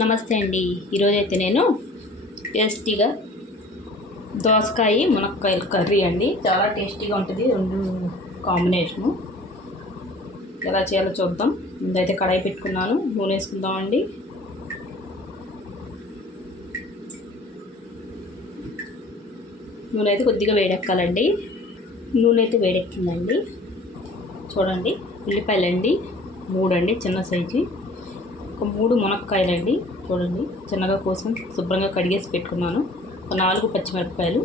నమస్తే అండి. ఈరోజైతే నేను టేస్టీగా దోసకాయ మునక్కాయల కర్రీ అండి. చాలా టేస్టీగా ఉంటుంది. రెండు కాంబినేషను ఎలా చేయాలో చూద్దాం. ముందైతే కడాయి పెట్టుకున్నాను. నూనె వేసుకుందామండి. నూనె అయితే కొద్దిగా వేడెక్కాలండి. నూనె అయితే వేడెక్కిందండి. చూడండి, ఉల్లిపాయలండి 3 అండి, చిన్న సైజు. ఒక 3 మునక్కాయలండి. చూడండి, చిన్నగా కోసం శుభ్రంగా కడిగేసి పెట్టుకున్నాను. ఒక 4 పచ్చిమిరపకాయలు.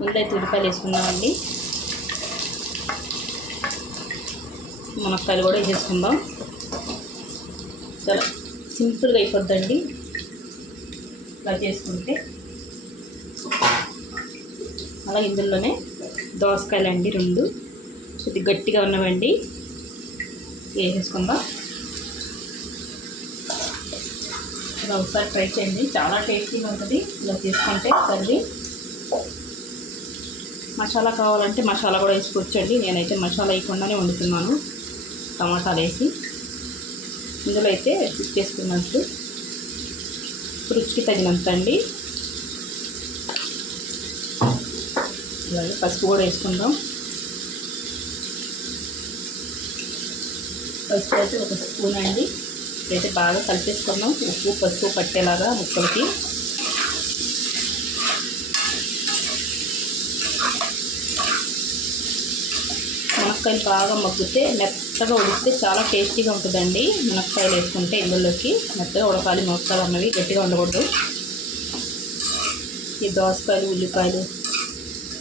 ముందైతే ఉల్లిపాయలు వేసుకున్నామండి. మునక్కాయలు కూడా వేసేసుకుందాం. చాలా సింపుల్గా అయిపోద్దండి ఇలా చేసుకుంటే. అలా ఇందులోనే దోసకాయలండి 2 కొద్దిగా గట్టిగా ఉన్నవండి వేసేసుకుందాం. ఇలా ఒకసారి ట్రై చేయండి, చాలా టేస్టీగా ఉంటుంది ఇలా చేసుకుంటే కర్రీ. మసాలా కావాలంటే మసాలా కూడా వేసుకోవచ్చండి. నేనైతే మసాలా వేయకుండానే వండుతున్నాను, టమాటాలు వేసి. ఇందులో అయితే చేసుకున్నట్టు రుచికి తగినంత అండి. అలాగే పసుపు కూడా వేసుకుందాం. పసుపు అయితే 1 స్పూన్ అండి. అయితే బాగా కలిపేసుకుందాం, ఉప్పు పసుపు పట్టేలాగా ముక్కలకి. మునక్కాయలు బాగా మగ్గితే మెత్తగా ఉడికితే చాలా టేస్టీగా ఉంటుందండి. మునక్కాయలు వేసుకుంటే ఇందులోకి మెత్తగా ఉడకాలి. మునక్కాయలు అన్నవి గట్టిగా ఉండకూడదు. ఈ దోసకాయలు, ఉల్లిపాయలు,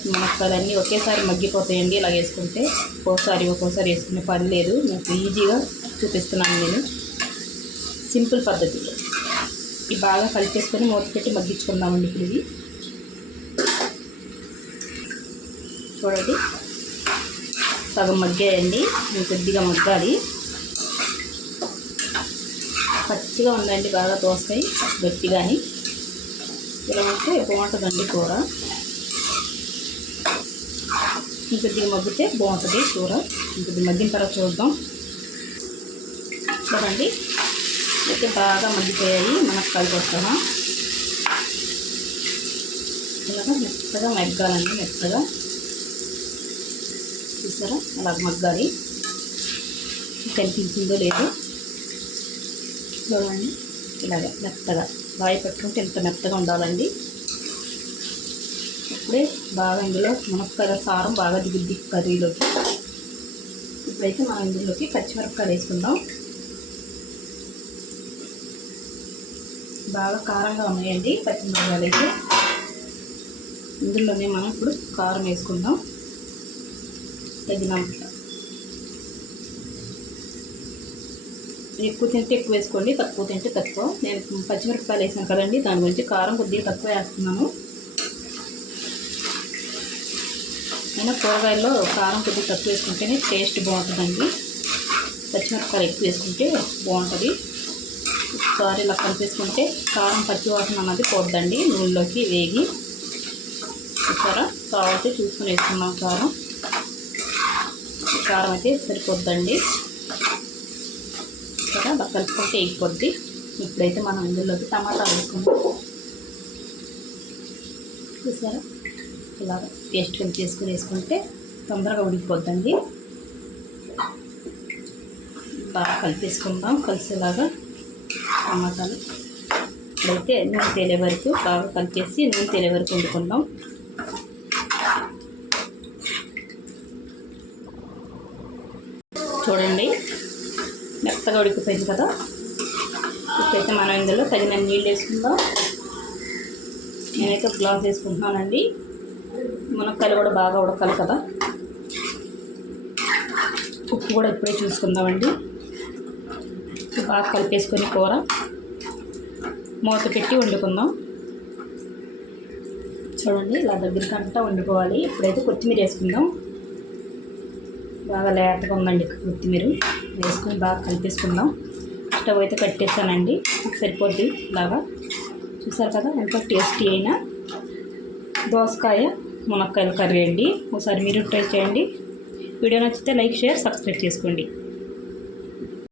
మునక్కాయలు అన్నీ ఒకేసారి మగ్గిపోతాయండి ఇలా వేసుకుంటే. ఒక్కోసారి వేసుకునే పని లేదు. నాకు ఈజీగా చూపిస్తున్నాను నేను, సింపుల్ పద్ధతిలో. ఇవి బాగా కలిపేసుకొని మూత పెట్టి మగ్గించుకుందామండి. ఇప్పుడు ఇవి చూడండి, సగం మగ్గాయండి. కొద్దిగా మగ్గాలి. పచ్చిగా ఉందండి బాగా దోసకాయ, గట్టిగాని. ఇలా ఉంటే బాగుంటుందండి కూర. ఇంకొద్దిగా మగ్గితే బాగుంటుంది కూర. ఇంకొద్దిగా మగ్గిన తర్వాత చూద్దాం. చూడండి, అయితే బాగా మగ్గిపోయాయి మునక్కాయలు కోసం. ఇలాగా మెత్తగా మగ్గాలండి. మెత్తగా చూసారా, అలా మగ్గాలి. కనిపించిందో లేదో చూడండి. ఇలాగ మెత్తగా బాగా పెట్టుకుంటే ఎంత మెత్తగా ఉండాలండి. ఇప్పుడే బాగా ఇందులో మునక్కాయల సారం బాగా దిగుద్ది కర్రీలోకి. ఇప్పుడైతే మనం ఇందులోకి పచ్చిమిరపకాయలు వేసుకుందాం. బాగా కారంగా ఉన్నాయండి పచ్చిమిరపకాయలు అయితే. ఇందులోనే మనం ఇప్పుడు కారం వేసుకుందాం తగినంత. ఎక్కువ తింటే ఎక్కువ వేసుకోండి, తక్కువ తింటే తక్కువ. నేను పచ్చిమిరపకాయలు వేసాను కదండి, దాని గురించి కారం కొద్దిగా తక్కువ వేస్తున్నాను. అయినా కూరగాయల్లో కారం కొద్దిగా తక్కువ వేసుకుంటేనే టేస్ట్ బాగుంటుందండి. పచ్చిమిరపకాయలు ఎక్కువ వేసుకుంటే బాగుంటుంది. ఒకసారి ఇలా కలిపేసుకుంటే కారం పచ్చివాసన అన్నది పోద్దండి నూనెలోకి వేగి. చూసారా, కావాలంటే చూసుకొని వేసుకున్నాం కారం. కారం అయితే సరిపోద్దండి. సరే, అలా కలుపుకుంటే వేగిపోద్ది. ఇప్పుడైతే మనం ఇందులోకి టమాటాలు వేసుకుందాం. చూసారా, ఇలాగ పేస్ట్ కింద చేసుకుని వేసుకుంటే తొందరగా ఉడికిపోద్దండి. బాగా కలిపేసుకుందాం కలిసేలాగా టమాటాలు. ఇప్పుడైతే నూనె తేలే వరకు బాగా కలిపేసి నూనె తేలే వరకు వండుకుందాం. చూడండి, మెత్తగా ఉడికిపోయింది కదా. ఇప్పుడైతే మనం ఇందులో తగిన నీళ్ళు వేసుకుందాం. నేనైతే గ్లాస్ వేసుకుంటున్నానండి. మునక్కాయలు కూడా బాగా ఉడకాలి కదా. ఉప్పు కూడా ఇప్పుడే చూసుకుందామండి. బాగా కలిపేసుకొని కూర మూత పెట్టి వండుకుందాం. చూడండి, ఇలా దగ్గరికంతా వండుకోవాలి. ఇప్పుడైతే కొత్తిమీర వేసుకుందాం. బాగా లేతగా ఉందండి కొత్తిమీర. వేసుకొని బాగా కలిపేసుకుందాం. స్టవ్ అయితే కట్టేస్తానండి, సరిపోద్ది. ఇలాగా చూసారు కదా, ఎంతో టేస్టీ అయిన దోసకాయ మునక్కాయల కర్రీ అండి. ఒకసారి మీరు ట్రై చేయండి. వీడియో నచ్చితే లైక్, షేర్, సబ్స్క్రైబ్ చేసుకోండి.